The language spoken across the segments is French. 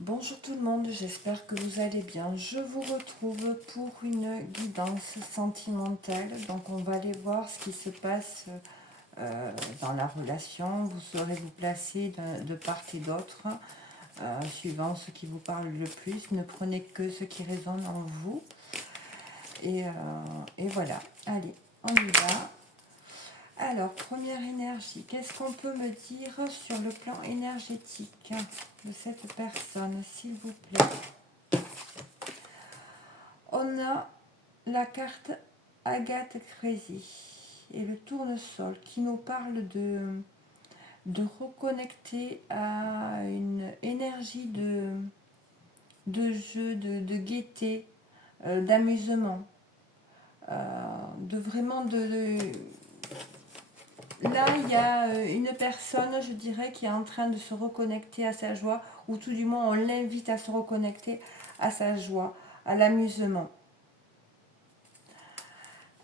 Bonjour tout le monde, j'espère que vous allez bien. Je vous retrouve pour une guidance sentimentale. Donc on va aller voir ce qui se passe dans la relation. Vous saurez vous placer de part et d'autre, suivant ce qui vous parle le plus. Ne prenez que ce qui résonne en vous. Et voilà, allez, on y va. Alors, première énergie, qu'est-ce qu'on peut me dire sur le plan énergétique de cette personne, s'il vous plaît? On a la carte Agathe Crazy et le tournesol qui nous parle de reconnecter à une énergie de jeu, de gaieté, d'amusement, de vraiment Là, il y a une personne, je dirais, qui est en train de se reconnecter à sa joie, ou tout du moins on l'invite à se reconnecter à sa joie, à l'amusement.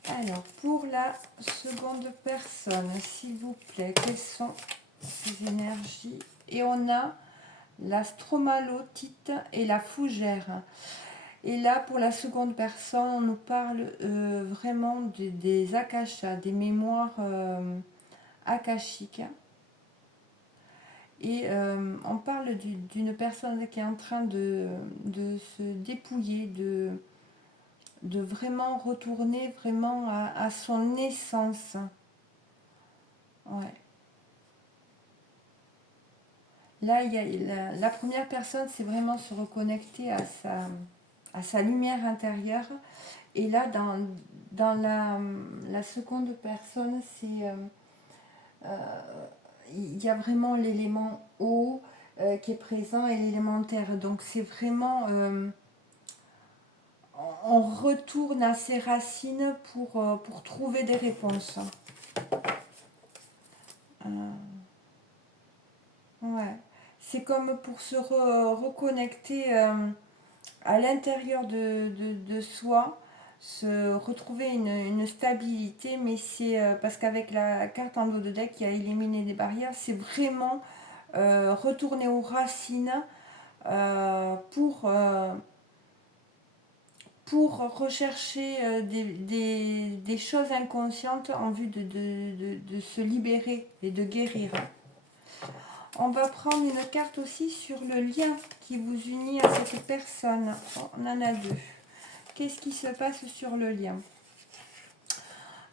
Alors, pour la seconde personne, s'il vous plaît, quelles sont ces énergies? Et on a la stromalotite et la fougère. Et là, pour la seconde personne, on nous parle vraiment des akashas, des mémoires akashiques. Et on parle d'une personne qui est en train de se dépouiller, de vraiment retourner vraiment à son essence. Ouais. Là, il y a la première personne, c'est vraiment se reconnecter à sa lumière intérieure. Et là, dans la seconde personne, c'est il y a vraiment l'élément eau qui est présent et l'élément terre. Donc c'est vraiment on retourne à ses racines pour trouver des réponses. Ouais. C'est comme pour se reconnecter à l'intérieur de soi, se retrouver une stabilité, mais c'est parce qu'avec la carte en dos de deck qui a éliminé des barrières, c'est vraiment retourner aux racines pour rechercher des choses inconscientes en vue de se libérer et de guérir. On va prendre une carte aussi sur le lien qui vous unit à cette personne. On en a deux. Qu'est-ce qui se passe sur le lien?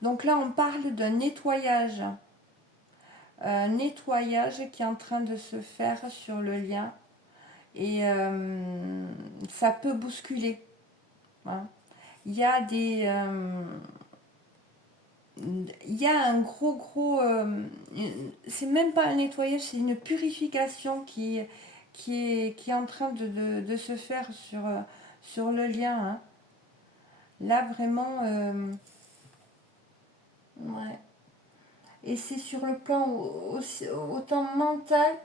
Donc là, on parle d'un nettoyage. Un nettoyage qui est en train de se faire sur le lien. Et ça peut bousculer. Hein. Il y a des... il y a un gros c'est même pas un nettoyage, c'est une purification qui est en train de se faire sur le lien. Hein. Là vraiment ouais. Et c'est sur le plan aussi, autant mental,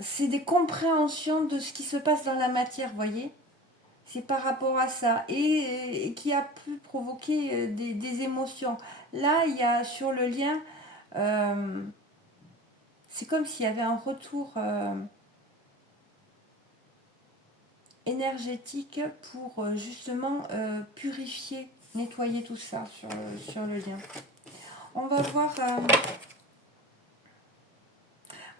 c'est des compréhensions de ce qui se passe dans la matière, voyez. C'est par rapport à ça et qui a pu provoquer des émotions. Là, il y a sur le lien, c'est comme s'il y avait un retour énergétique pour justement purifier, nettoyer tout ça sur le lien. On va voir...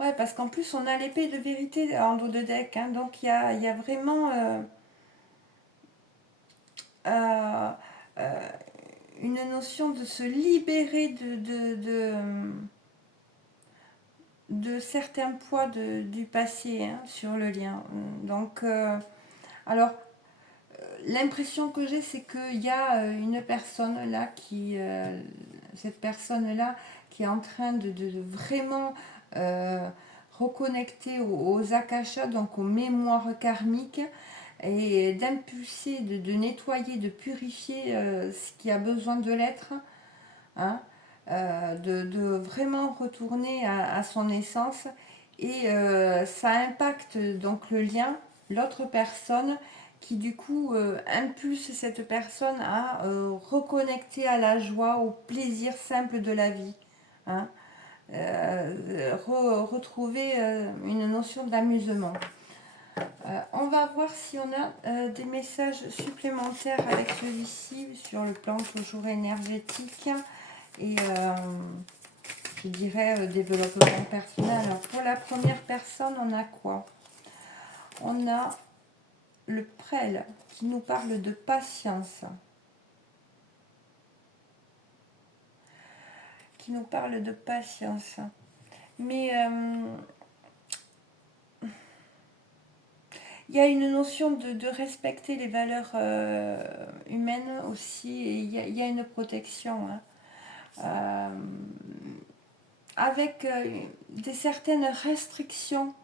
ouais, parce qu'en plus, on a l'épée de vérité en dos de deck. Hein, donc, il y a vraiment... une notion de se libérer de certains poids du passé hein, sur le lien. Donc, alors, l'impression que j'ai, c'est qu'il y a une personne là cette personne-là qui est en train de vraiment reconnecter aux akashas, donc aux mémoires karmiques, et d'impulser, de nettoyer, de purifier ce qui a besoin de l'être, hein, de vraiment retourner à son essence. Et ça impacte donc le lien, l'autre personne, qui du coup impulse cette personne à reconnecter à la joie, au plaisir simple de la vie. Hein. retrouver une notion d'amusement. On va voir si on a des messages supplémentaires avec celui-ci sur le plan toujours énergétique et je dirais développement personnel. Alors, pour la première personne, on a quoi? On a le prêle qui nous parle de patience, mais il y a une notion de respecter les valeurs humaines aussi, et il y a une protection, hein. Avec certaines restrictions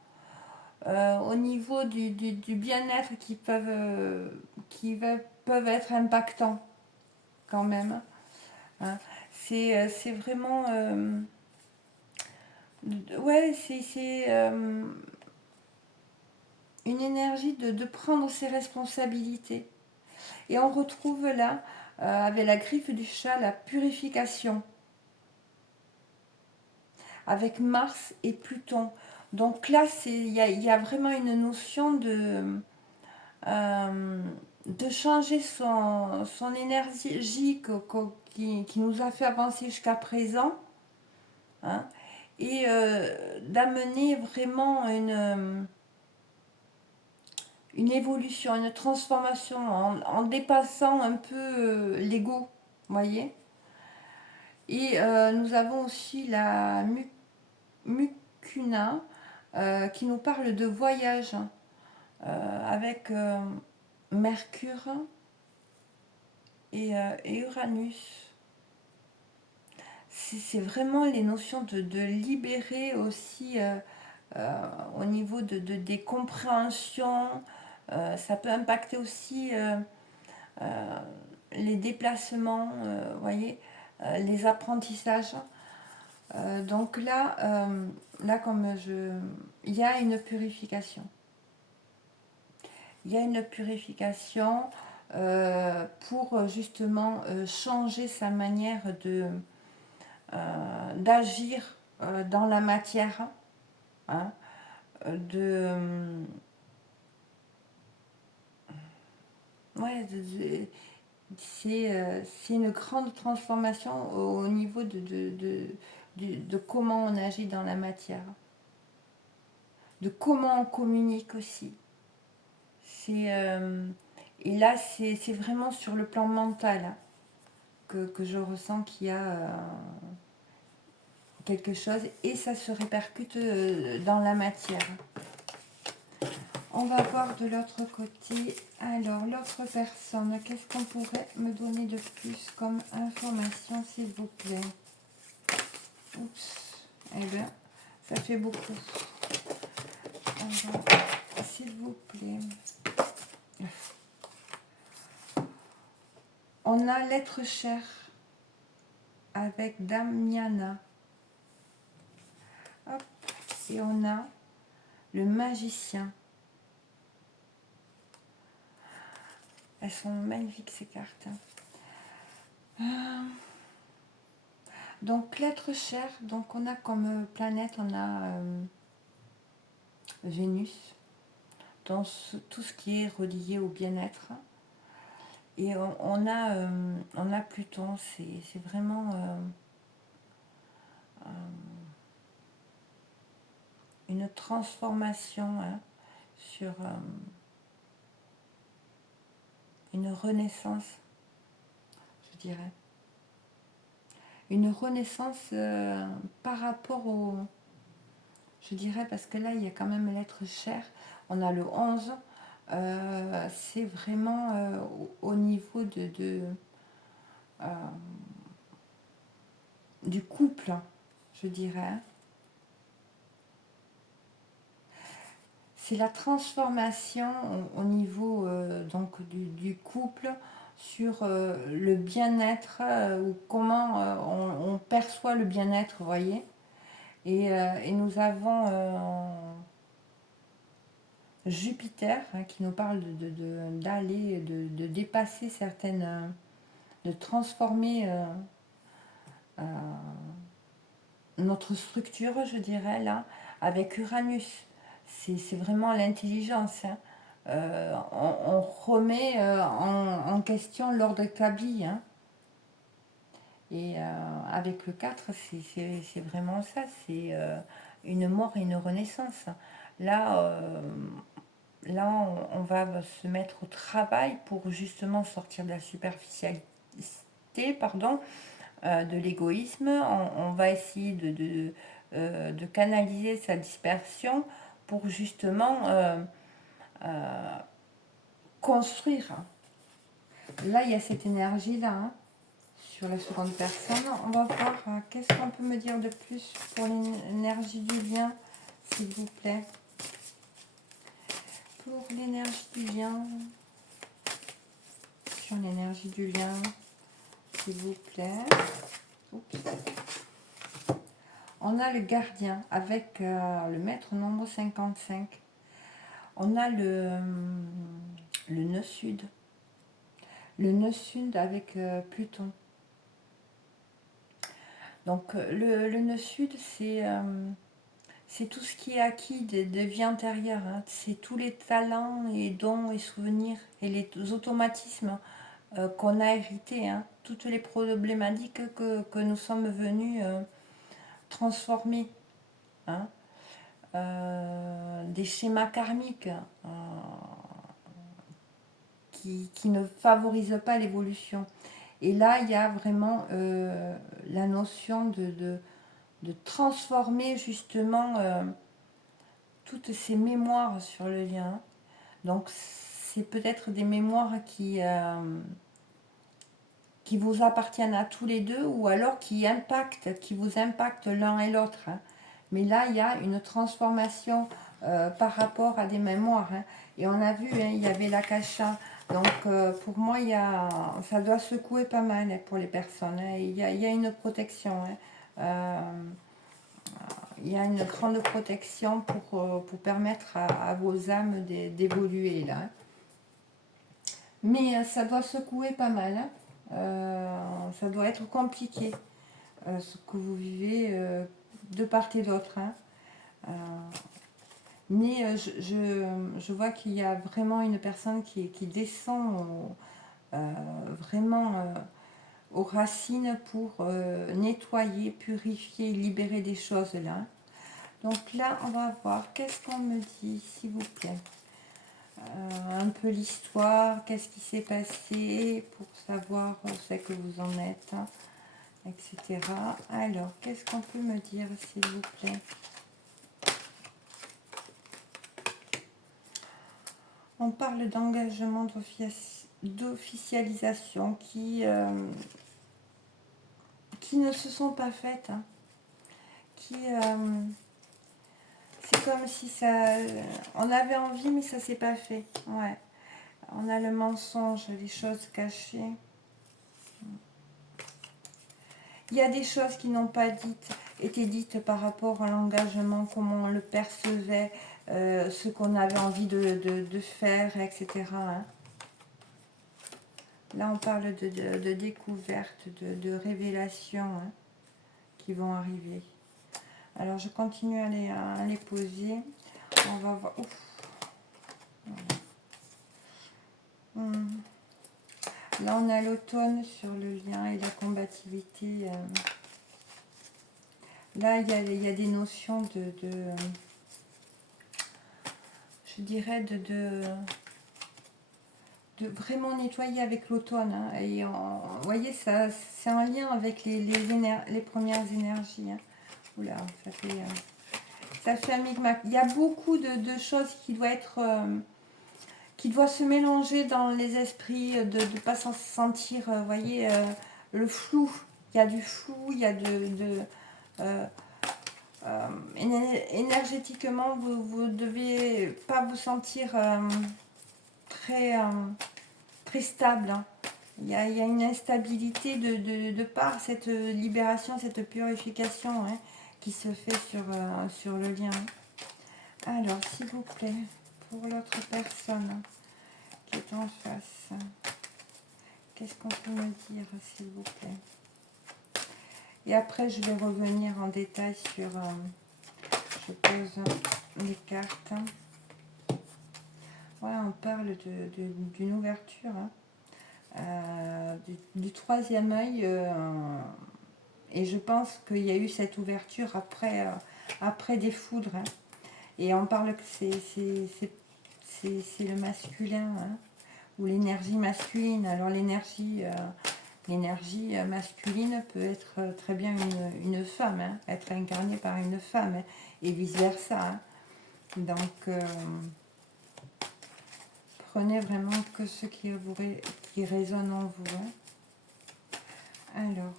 au niveau du bien-être peuvent être impactants quand même, hein. C'est vraiment... ouais, c'est une énergie de prendre ses responsabilités. Et on retrouve là, avec la griffe du chat, la purification. Avec Mars et Pluton. Donc là, il y a vraiment une notion de changer son énergie qui nous a fait avancer jusqu'à présent, hein, et d'amener vraiment une évolution, une transformation en dépassant un peu l'ego, voyez. Et nous avons aussi la Mucuna qui nous parle de voyage avec Mercure et Uranus. C'est vraiment les notions de libérer aussi au niveau des compréhensions. Ça peut impacter aussi les déplacements, voyez, les apprentissages. Donc là, il y a une purification. Il y a une purification pour justement changer sa manière d'agir dans la matière, hein, ouais, c'est une grande transformation au niveau de comment on agit dans la matière, de comment on communique aussi. Et là, c'est vraiment sur le plan mental, hein, que je ressens qu'il y a quelque chose et ça se répercute dans la matière. On va voir de l'autre côté. Alors, l'autre personne, qu'est-ce qu'on pourrait me donner de plus comme information, s'il vous plaît? Oups. Eh bien, ça fait beaucoup. Alors, s'il vous plaît. On a l'être cher avec Damiana. Hop. Et on a le magicien. Elles sont magnifiques ces cartes. Donc l'être cher, donc on a comme planète, on a Vénus, dans tout ce qui est relié au bien-être. Et on a Pluton, c'est vraiment une transformation, hein, sur une renaissance, je dirais. Une renaissance par rapport au... Je dirais, parce que là, il y a quand même l'être cher. On a le 11. C'est vraiment au niveau du couple, je dirais. C'est la transformation au niveau donc du couple sur le bien-être ou comment on perçoit le bien-être, vous voyez. Et nous avons Jupiter, hein, qui nous parle d'aller, de dépasser certaines, de transformer notre structure, je dirais, là, avec Uranus. C'est vraiment l'intelligence. Hein. On remet en question l'ordre établi. Hein. Et avec le 4, c'est vraiment ça. C'est une mort et une renaissance. Là, là on va se mettre au travail pour justement sortir de la superficialité, pardon, de l'égoïsme. On va essayer de canaliser sa dispersion pour justement construire. Là, il y a cette énergie-là, hein, sur la seconde personne. On va voir qu'est-ce qu'on peut me dire de plus pour l'énergie du lien, s'il vous plaît. Pour l'énergie du lien, sur l'énergie du lien, s'il vous plaît. Oups. On a le gardien avec le maître nombre 55. On a le nœud sud. Le nœud sud avec Pluton. Donc le nœud sud, c'est tout ce qui est acquis de vie antérieure. Hein. C'est tous les talents, les dons et souvenirs et les automatismes qu'on a hérités. Hein. Toutes les problématiques que nous sommes venus transformer. Hein. Des schémas karmiques qui ne favorisent pas l'évolution. Et là, il y a vraiment la notion de transformer justement toutes ces mémoires sur le lien. Donc, c'est peut-être des mémoires qui vous appartiennent à tous les deux ou alors qui vous impactent l'un et l'autre. Hein. Mais là, il y a une transformation par rapport à des mémoires. Hein. Et on a vu, hein, il y avait l'akasha. Donc, pour moi, ça doit secouer pas mal hein, pour les personnes. Hein. Il y a une protection. Hein. Il y a une grande protection pour permettre à vos âmes d'évoluer là. Mais ça doit secouer pas mal. Hein. Ça doit être compliqué ce que vous vivez de part et d'autre. Hein. Mais je vois qu'il y a vraiment une personne qui descend vraiment aux racines pour nettoyer, purifier, libérer des choses là. Donc là, on va voir, qu'est-ce qu'on me dit, s'il vous plaît. Un peu l'histoire, qu'est-ce qui s'est passé pour savoir où c'est que vous en êtes, hein, etc. Alors, qu'est-ce qu'on peut me dire, s'il vous plaît. On parle d'engagement d'officialisation qui ne se sont pas faites, hein, c'est comme si ça, on avait envie mais ça s'est pas fait. Ouais. On a le mensonge, les choses cachées. Il y a des choses qui n'ont pas été dites par rapport à l'engagement, comment on le percevait, ce qu'on avait envie de faire, etc. Hein. Là, on parle de découverte, de révélations hein, qui vont arriver. Alors, je continue à les poser. On va voir. Ouf. Là, on a l'automne sur le lien et la combativité. Là, il y a des notions je dirais, de vraiment nettoyer avec l'automne. Hein. Et vous voyez, c'est en lien avec les premières énergies. Hein. Oula, ça fait un micmac. Il y a beaucoup de choses qui doivent être... qui doit se mélanger dans les esprits, de ne pas s'en sentir, vous voyez, le flou. Il y a du flou, il y a énergétiquement, vous ne devez pas vous sentir très, très stable. Hein. Il y a une instabilité de par cette libération, cette purification hein, qui se fait sur le lien. Alors, s'il vous plaît, pour l'autre personne qui est en face, qu'est-ce qu'on peut me dire, s'il vous plaît? Et après, je vais revenir en détail sur... je pose les cartes. Voilà, on parle d'une ouverture, hein, du troisième œil. Et je pense qu'il y a eu cette ouverture après des foudres. Hein. Et on parle que c'est le masculin, hein, ou l'énergie masculine. Alors l'énergie masculine peut être très bien une femme, hein, être incarnée par une femme, hein, et vice-versa. Hein. Donc, prenez vraiment que ce qui résonne en vous. Hein. Alors,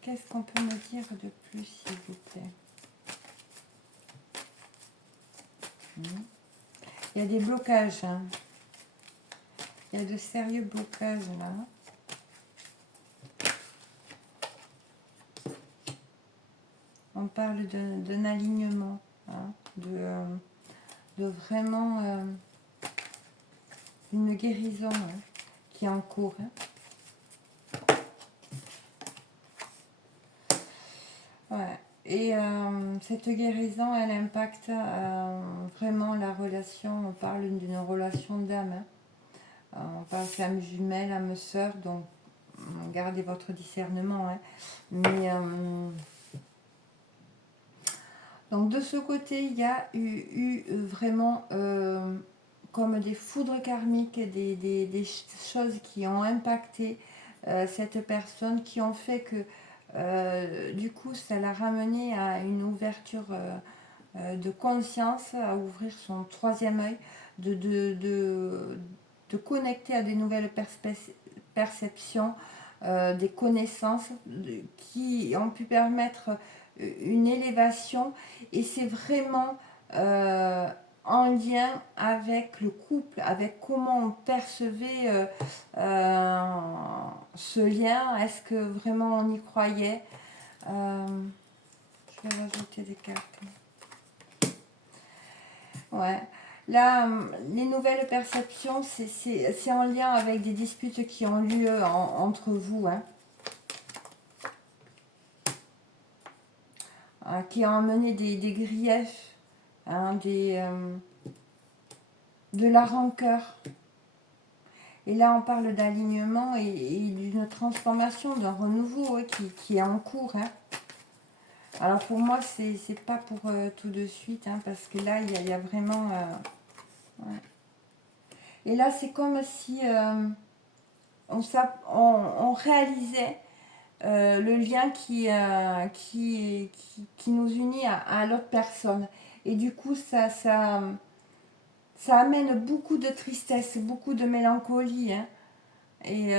qu'est-ce qu'on peut me dire de plus, s'il vous plaît? Il y a des blocages. Hein. Il y a de sérieux blocages là. On parle d'un alignement, hein, de vraiment une guérison, hein, qui est en cours. Hein. Ouais. Et cette guérison, elle impacte vraiment la relation. On parle d'une relation d'âme. Hein. On parle d'âme jumelle, âme sœur, donc gardez votre discernement. Hein. Mais donc de ce côté, il y a eu vraiment comme des foudres karmiques, des choses qui ont impacté cette personne, qui ont fait que du coup ça l'a ramené à une ouverture de conscience, à ouvrir son troisième œil, de connecter à des nouvelles perceptions, des connaissances qui ont pu permettre une élévation, et c'est vraiment en lien avec le couple, avec comment on percevait ce lien. Est-ce que vraiment on y croyait? Je vais rajouter des cartes. Ouais. Là, les nouvelles perceptions, c'est en lien avec des disputes qui ont lieu entre vous, hein. Qui ont amené des griefs, hein, de la rancœur. Et là, on parle d'alignement et d'une transformation, d'un renouveau, hein, qui est en cours. Hein. Alors pour moi, c'est pas pour tout de suite, hein, parce que là, il y a vraiment... ouais. Et là, c'est comme si on réalisait le lien qui nous unit à l'autre personne. Et du coup, ça amène beaucoup de tristesse, beaucoup de mélancolie. Hein. Et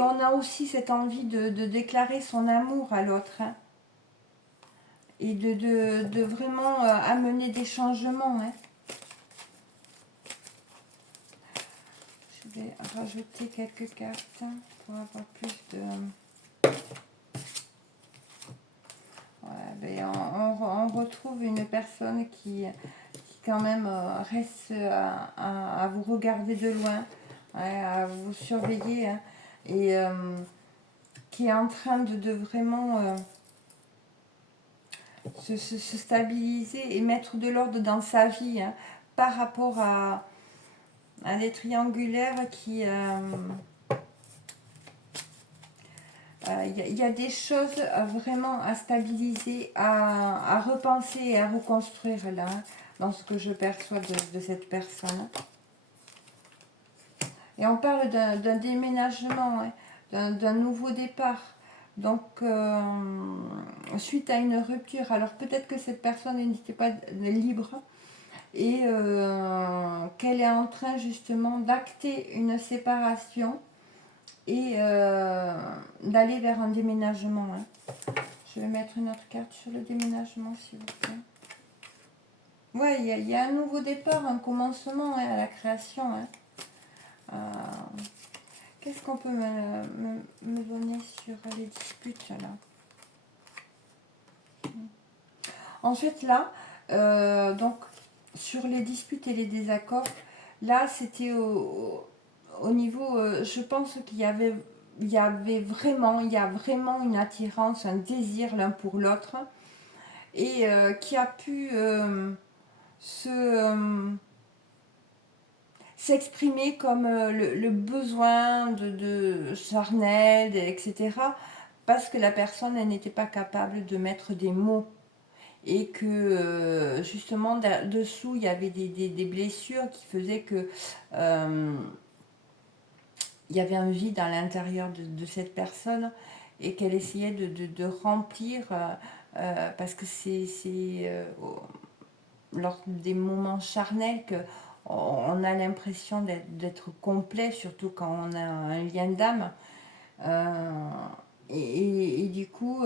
on a aussi cette envie de déclarer son amour à l'autre. Hein. Et de vraiment amener des changements. Hein. Je vais rajouter quelques cartes pour avoir plus de... Ouais, ben on retrouve une personne qui quand même reste à vous regarder de loin, ouais, à vous surveiller, hein, et qui est en train de vraiment se stabiliser et mettre de l'ordre dans sa vie, hein, par rapport à des triangulaires qui... y a des choses vraiment à stabiliser, à repenser et à reconstruire là, hein, dans ce que je perçois de cette personne. Et on parle d'un déménagement, hein, d'un nouveau départ. Donc, suite à une rupture, alors peut-être que cette personne n'était pas libre et qu'elle est en train justement d'acter une séparation et d'aller vers un déménagement. Hein. Je vais mettre une autre carte sur le déménagement, s'il vous plaît. Ouais, il y a un nouveau départ, un commencement, hein, à la création. Hein. Qu'est-ce qu'on peut me donner sur les disputes là? En fait, là, donc, sur les disputes et les désaccords, là, c'était au niveau, je pense qu'il y avait il y a vraiment une attirance, un désir l'un pour l'autre, et qui a pu s'exprimer comme le besoin de charnel, etc. Parce que la personne, elle n'était pas capable de mettre des mots. Et que justement, dessous, il y avait des blessures qui faisaient que il y avait un vide à l'intérieur de cette personne et qu'elle essayait de remplir parce que c'est lors des moments charnels que on a l'impression d'être complet, surtout quand on a un lien d'âme. Et du coup,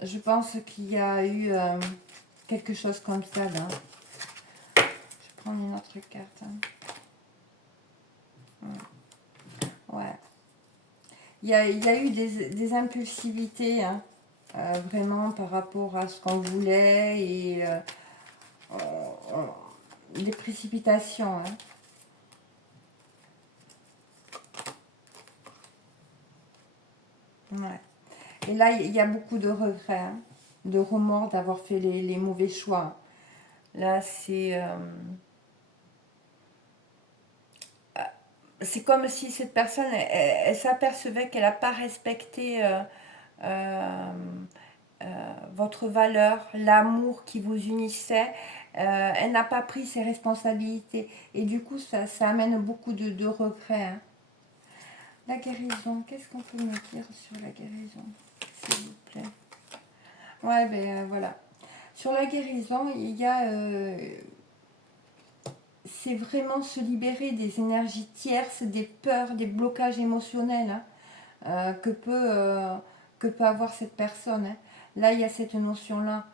je pense qu'il y a eu quelque chose comme ça là. Je vais prendre une autre carte. Ouais. Il y a eu des impulsivités, hein, vraiment par rapport à ce qu'on voulait et des précipitations. Hein. Ouais. Et là, il y a beaucoup de regrets, hein, de remords d'avoir fait les mauvais choix. Là, c'est comme si cette personne, elle s'apercevait qu'elle n'a pas respecté votre valeur, l'amour qui vous unissait. Elle n'a pas pris ses responsabilités. Et du coup, ça amène beaucoup de regrets. Hein. La guérison, qu'est-ce qu'on peut me dire sur la guérison, s'il vous plaît? Ouais, ben voilà. Sur la guérison, il y a... c'est vraiment se libérer des énergies tierces, des peurs, des blocages émotionnels hein, que peut avoir cette personne. Hein. Là, il y a cette notion-là.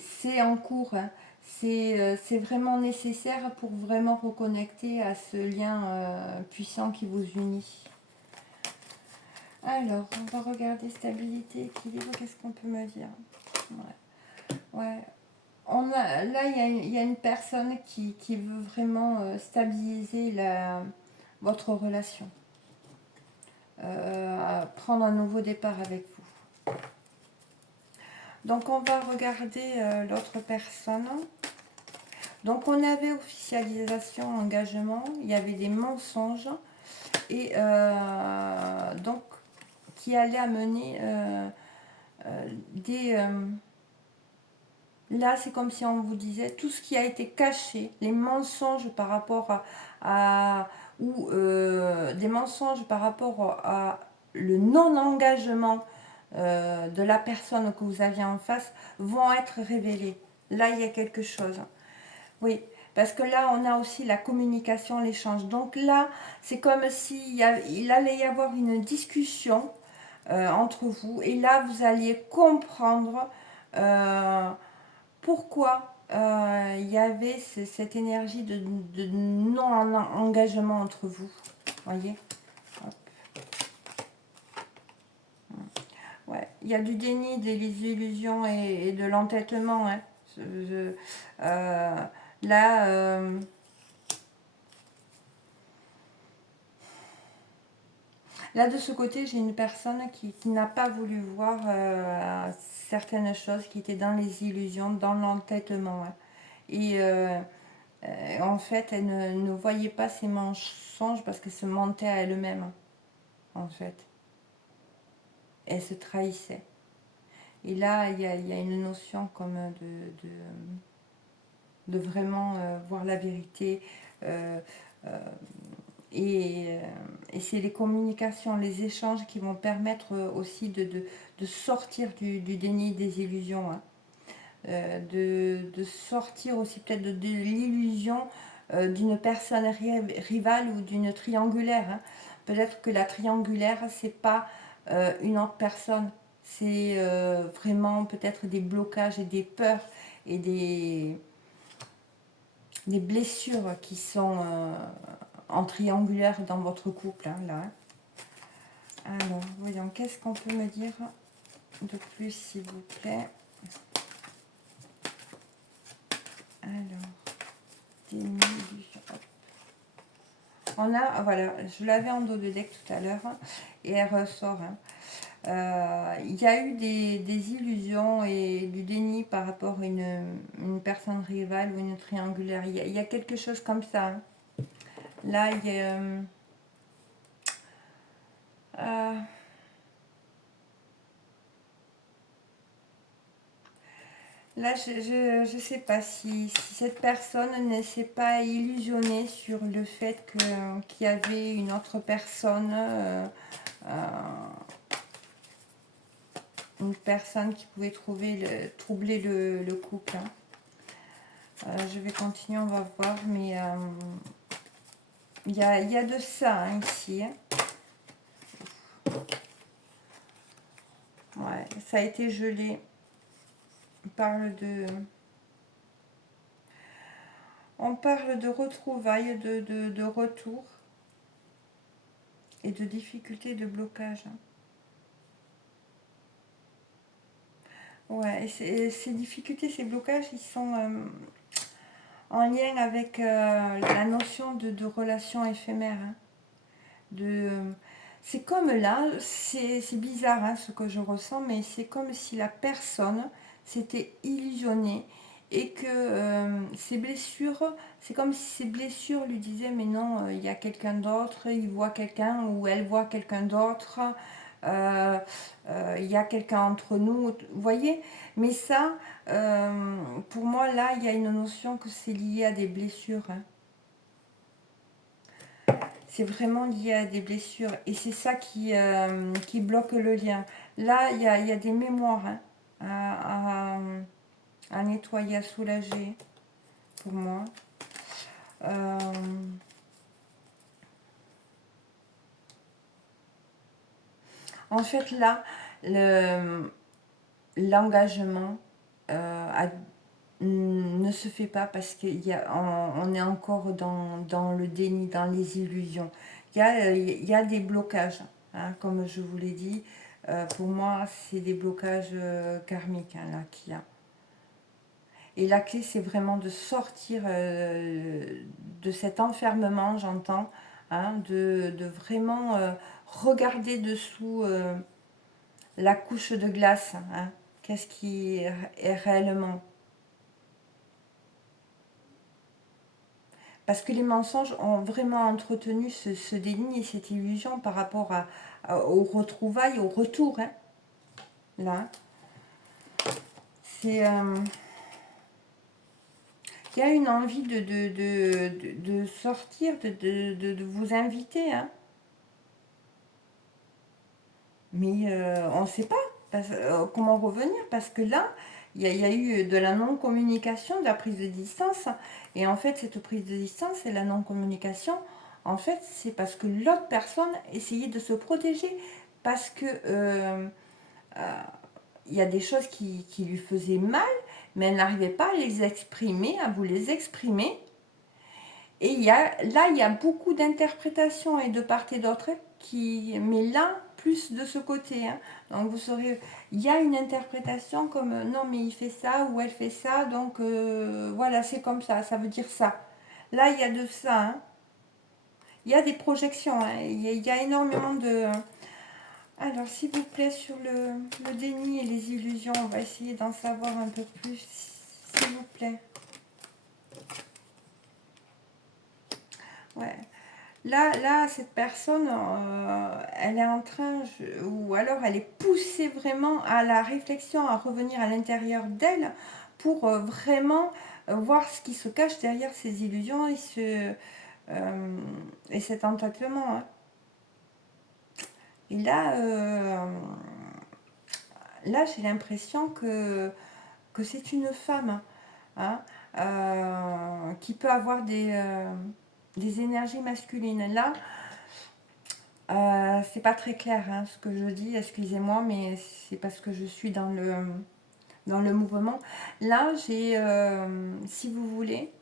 C'est en cours. Hein. C'est vraiment nécessaire pour vraiment reconnecter à ce lien puissant qui vous unit. Alors, on va regarder stabilité, équilibre, qu'est-ce qu'on peut me dire? Ouais. Là, il y a une personne qui veut vraiment stabiliser votre relation. Prendre un nouveau départ avec vous. Donc, on va regarder l'autre personne. Donc, on avait officialisation, engagement, il y avait des mensonges et donc qui allait amener des... là, c'est comme si on vous disait tout ce qui a été caché, les mensonges par rapport ou des mensonges par rapport à le non-engagement de la personne que vous aviez en face vont être révélés. Là, il y a quelque chose. Oui, parce que là, on a aussi la communication, l'échange. Donc là, c'est comme s'il allait y avoir une discussion entre vous. Et là, vous alliez comprendre pourquoi il y avait cette énergie de non-engagement entre vous. Voyez. Ouais. Il y a du déni, des illusions et de l'entêtement. Hein. Là, là, de ce côté, j'ai une personne qui n'a pas voulu voir certaines choses, qui étaient dans les illusions, dans l'entêtement. Hein. Et en fait, elle ne voyait pas ses mensonges parce qu'elle se mentait à elle-même. En fait. Elle se trahissait. Et là, il y a une notion comme de vraiment voir la vérité. Et c'est les communications, les échanges qui vont permettre aussi de sortir du déni des illusions. Hein. De sortir aussi peut-être de l'illusion d'une personne rivale ou d'une triangulaire. Hein. Peut-être que la triangulaire, c'est pas une autre personne. C'est vraiment peut-être des blocages et des peurs et des blessures qui sont en triangulaire dans votre couple. Hein, là. Alors, voyons, qu'est-ce qu'on peut me dire de plus, s'il vous plaît? Alors, On a, voilà, je l'avais en dos de deck tout à l'heure, hein, et elle ressort. Hein. Il y a eu des illusions et du déni par rapport à une personne rivale ou une triangulaire. Il y a quelque chose comme ça. Hein. Là, il y a... là, je sais pas si cette personne ne s'est pas illusionnée sur le fait qu'il y avait une autre personne... une personne qui pouvait troubler le couple. Hein. Je vais continuer, on va voir, mais il y a de ça hein, ici. Hein. Ouais, ça a été gelé. On parle de retrouvailles, de retour et de difficultés de blocage. Hein. Ouais, et ces difficultés, ces blocages, ils sont en lien avec la notion de relation éphémère. Hein. C'est comme là, c'est bizarre hein, ce que je ressens, mais c'est comme si la personne s'était illusionnée et que ces blessures, c'est comme si ces blessures lui disaient mais non, il y a quelqu'un d'autre, il voit quelqu'un ou elle voit quelqu'un d'autre. Il y a quelqu'un entre nous, vous voyez, mais ça, pour moi, là, il y a une notion que c'est lié à des blessures. Hein. C'est vraiment lié à des blessures et c'est ça qui bloque le lien. Là, il y a des mémoires hein, à nettoyer, à soulager pour moi. En fait, là, l'engagement ne se fait pas parce qu'on est encore dans le déni, dans les illusions. Il y a des blocages, hein, comme je vous l'ai dit. Pour moi, c'est des blocages karmiques hein, là qu'il y a. Et la clé, c'est vraiment de sortir de cet enfermement, j'entends, hein, de vraiment regarder dessous la couche de glace. Hein, qu'est-ce qui est réellement. Parce que les mensonges ont vraiment entretenu ce déni et cette illusion par rapport aux retrouvailles, au retour. Hein, là, c'est... il y a une envie de sortir, de vous inviter. Hein. Mais on ne sait pas comment revenir parce que là, il y a eu de la non-communication, de la prise de distance. Et en fait, cette prise de distance et la non-communication, en fait, c'est parce que l'autre personne essayait de se protéger. Parce que il y a des choses qui lui faisaient mal, mais elle n'arrivait pas à les exprimer, à vous les exprimer. Et là, il y a beaucoup d'interprétations et de part et d'autre, mais là, plus de ce côté. Hein. Donc, vous saurez, il y a une interprétation comme non, mais il fait ça ou elle fait ça, donc voilà, c'est comme ça veut dire ça. Là, il y a de ça. Hein. Il y a des projections, hein. Il y a énormément de. Alors, s'il vous plaît, sur le déni et les illusions, on va essayer d'en savoir un peu plus, s'il vous plaît. Ouais. Là, cette personne, elle est en train, ou alors elle est poussée vraiment à la réflexion, à revenir à l'intérieur d'elle pour vraiment voir ce qui se cache derrière ces illusions et cet entêtement. Hein. Et là j'ai l'impression que c'est une femme hein, qui peut avoir des énergies masculines. Là, c'est pas très clair hein, ce que je dis, excusez-moi, mais c'est parce que je suis dans le mouvement. Là, si vous voulez,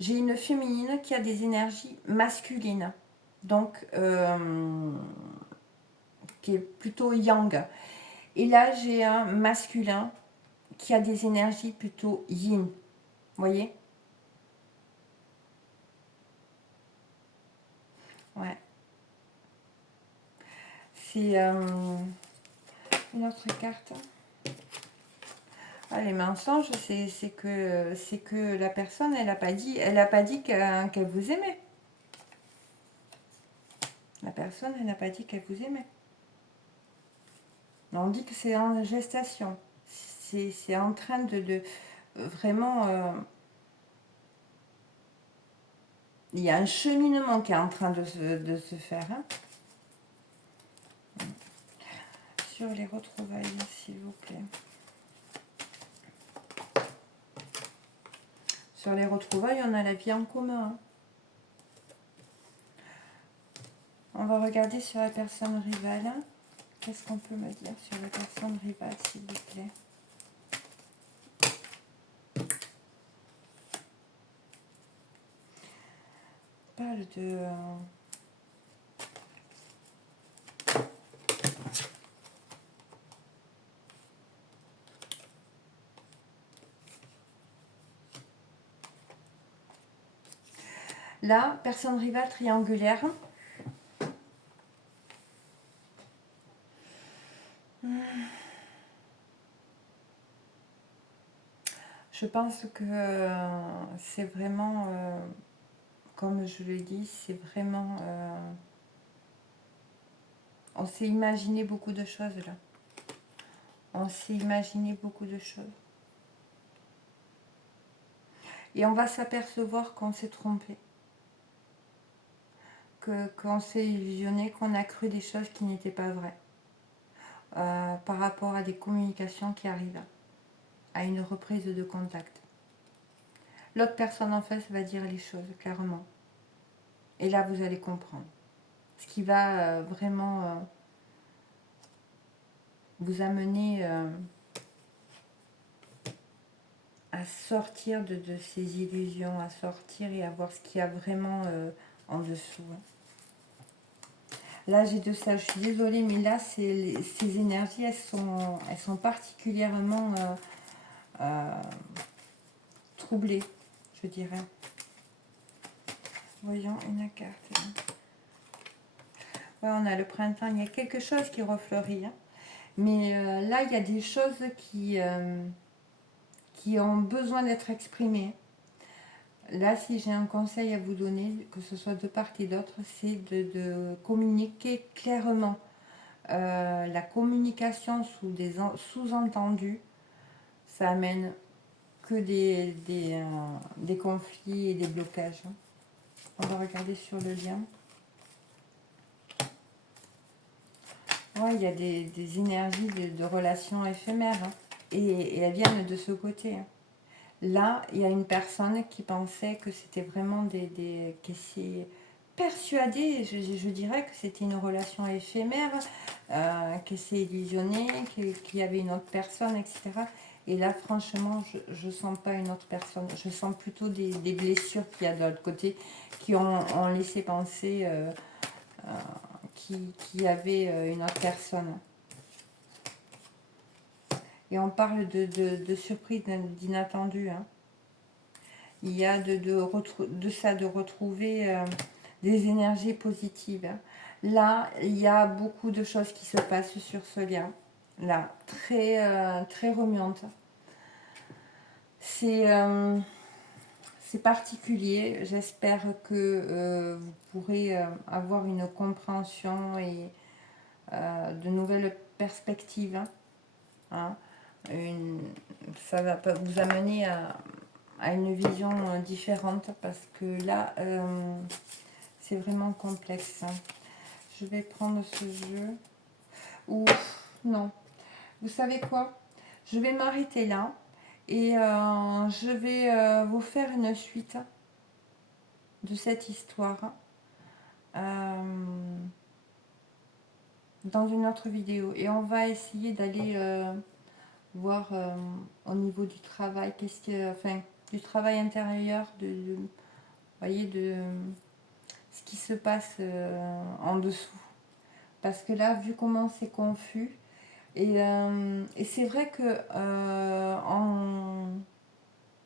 j'ai une féminine qui a des énergies masculines, donc qui est plutôt yang. Et là, j'ai un masculin qui a des énergies plutôt yin. Vous voyez ? Ouais. C'est une autre carte. Ah, les mensonges, c'est que la personne, elle n'a pas dit qu'elle vous aimait. La personne, elle n'a pas dit qu'elle vous aimait. On dit que c'est en gestation. C'est en train de vraiment... il y a un cheminement qui est en train de se faire. Hein. Sur les retrouvailles, s'il vous plaît. Sur les retrouvailles, on a la vie en commun. Hein. On va regarder sur la personne rivale. Qu'est-ce qu'on peut me dire sur la personne rivale, s'il vous plaît? Parle de... Là, personne rivale triangulaire. Je pense que c'est vraiment, comme je l'ai dit, c'est vraiment... on s'est imaginé beaucoup de choses là. On s'est imaginé beaucoup de choses. Et on va s'apercevoir qu'on s'est trompé. Qu'on s'est illusionné, qu'on a cru des choses qui n'étaient pas vraies. Par rapport à des communications qui arrivent. À une reprise de contact. L'autre personne en face va dire les choses clairement. Et là, vous allez comprendre. Ce qui va vraiment vous amener à sortir de ces illusions, à sortir et à voir ce qu'il y a vraiment en dessous. Là, j'ai de ça, je suis désolée, mais là, ces énergies, elles sont particulièrement troublées, je dirais. Voyons une carte. Ouais, on a le printemps, il y a quelque chose qui refleurit. Hein. Mais là, il y a des choses qui ont besoin d'être exprimées. Là, si j'ai un conseil à vous donner, que ce soit de part et d'autre, c'est de communiquer clairement. La communication sous des sous-entendus, ça amène que des conflits et des blocages. On va regarder sur le lien. Ouais, il y a des énergies de relations éphémères. Hein. Et elles viennent de ce côté. Hein. Là, il y a une personne qui pensait que c'était vraiment qui s'est persuadée, je dirais que c'était une relation éphémère, qui s'est illusionnée, qu'il y avait une autre personne, etc. Et là, franchement, je ne sens pas une autre personne. Je sens plutôt des blessures qu'il y a de l'autre côté qui ont laissé penser qu'il y avait une autre personne. Et on parle de surprise, d'inattendu. Hein. Il y a de retrouver des énergies positives. Hein. Là, il y a beaucoup de choses qui se passent sur ce lien. Là, très remuante. C'est particulier. J'espère que vous pourrez avoir une compréhension et de nouvelles perspectives. Hein. Ça va vous amener à une vision différente parce que là, c'est vraiment complexe. Hein. Je vais prendre ce jeu. Ou non. Vous savez quoi? Je vais m'arrêter là et je vais vous faire une suite de cette histoire dans une autre vidéo. Et on va essayer d'aller voir au niveau du travail, enfin, du travail intérieur, voyez, de ce qui se passe en dessous. Parce que là, vu comment c'est confus, et c'est vrai que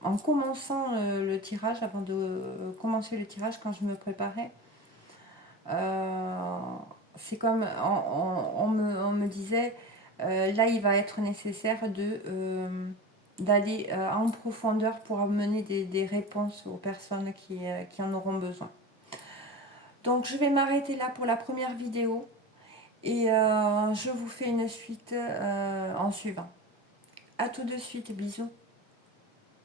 en commençant le tirage, avant de commencer le tirage, quand je me préparais, c'est comme on me disait, là il va être nécessaire d'aller en profondeur pour amener des réponses aux personnes qui en auront besoin. Donc je vais m'arrêter là pour la première vidéo et je vous fais une suite en suivant. À tout de suite, bisous.